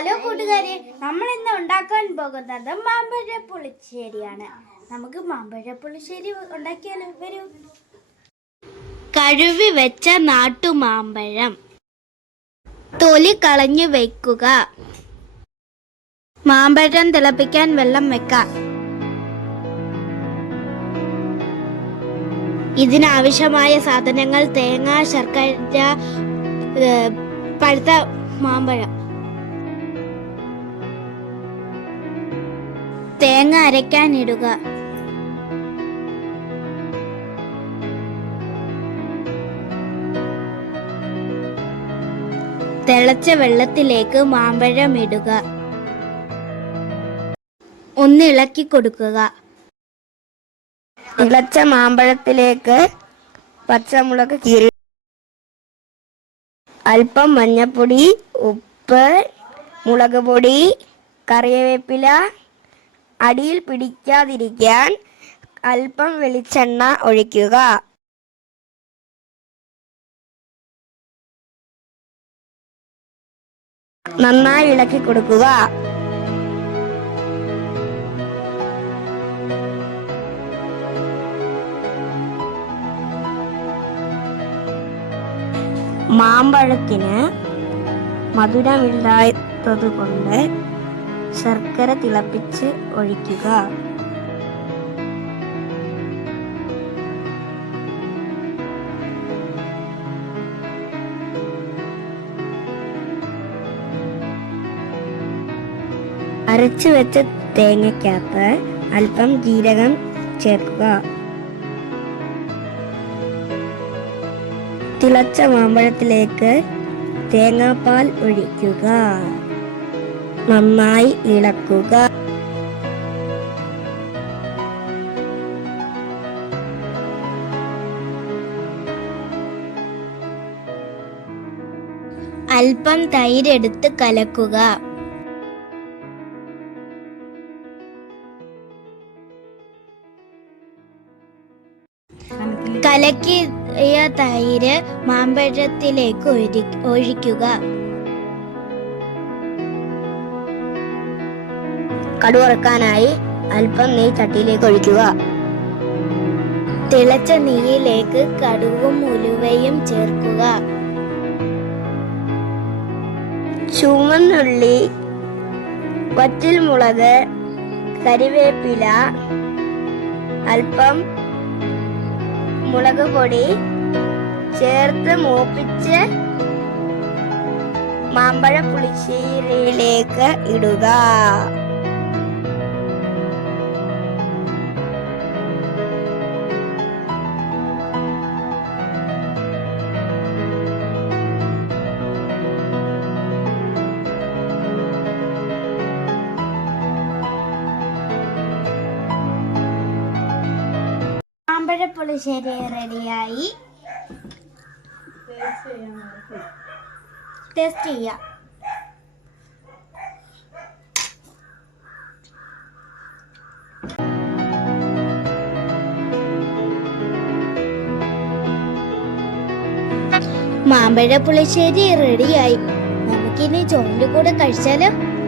Hello കൂട്ടുകാരെ നമ്മൾ ഇന്ന് ഉണ്ടാക്കാൻ പോകുന്നത് മാമ്പഴ പുളിശ്ശേരിയാണ് നമുക്ക് മാമ്പഴ പുളിശ്ശേരി ഉണ്ടാക്കിയാലോ? വരൂ. കഴുവി വെച്ച നാട്ടു മാമ്പഴം തൊലി കളഞ്ഞു വെക്കുക. മാമ്പഴം തിളപ്പിക്കാൻ വെള്ളം വെക്കാം. ഇതിനാവശ്യമായ സാധനങ്ങൾ തേങ്ങ ശർക്കര പഴുത്ത മാമ്പഴം. തേങ്ങ അരയ്ക്കാൻ ഇടുക തിളച്ച വെള്ളത്തിലേക്ക് മാമ്പഴം ഇടുക ഒന്ന് ഇളക്കി കൊടുക്കുക. തിളച്ച മാമ്പഴത്തിലേക്ക് പച്ചമുളക് കീറി. അല്പം മഞ്ഞപ്പൊടി ഉപ്പ് മുളക് പൊടി കറിവേപ്പില അടിയിൽ പിടിക്കാതിരിക്കാൻ അല്പം വെളിച്ചെണ്ണ ഒഴിക്കുക. നന്നായി ഇളക്കി കൊടുക്കുക. മാമ്പഴത്തിന് മധുരമില്ലാത്തത് കൊണ്ട് ശർക്കര തിളപ്പിച്ച് ഒഴിക്കുക. അരച്ചു വെച്ച തേങ്ങയ്ക്കകത്ത് അല്പം ജീരകം ചേർക്കുക. തിളച്ച മാമ്പഴത്തിലേക്ക് തേങ്ങാപ്പാൽ ഒഴിക്കുക. നന്നായി ഇളക്കുക. അല്പം തൈരെടുത്ത് കലക്കുക. കലക്കിയ തൈര് മാമ്പഴത്തിലേക്ക് ഒഴി- ഒഴിക്കുക. കടുവറക്കാനായി അല്പം നെയ് ചട്ടിയിലേക്ക് ഒഴിക്കുക. തിളച്ച നെയ്യിലേക്ക് കടുവും ഉലുവയും ചേർക്കുക. ചുമന്നുള്ളി വറ്റിൽ മുളക് കരിവേപ്പില അല്പം മുളക് പൊടി ചേർത്ത് മൂപ്പിച്ച് മാമ്പഴ പുളിശ്ശേരിയിലേക്ക് ഇടുക. പുളിശ്ശേരി റെഡിയായി. ടേസ്റ്റ് ചെയ്യാം. മാമ്പഴ പുളിശ്ശേരി റെഡിയായി. നമുക്കിനി ചോറിന്റെ കൂടെ കഴിച്ചാലോ?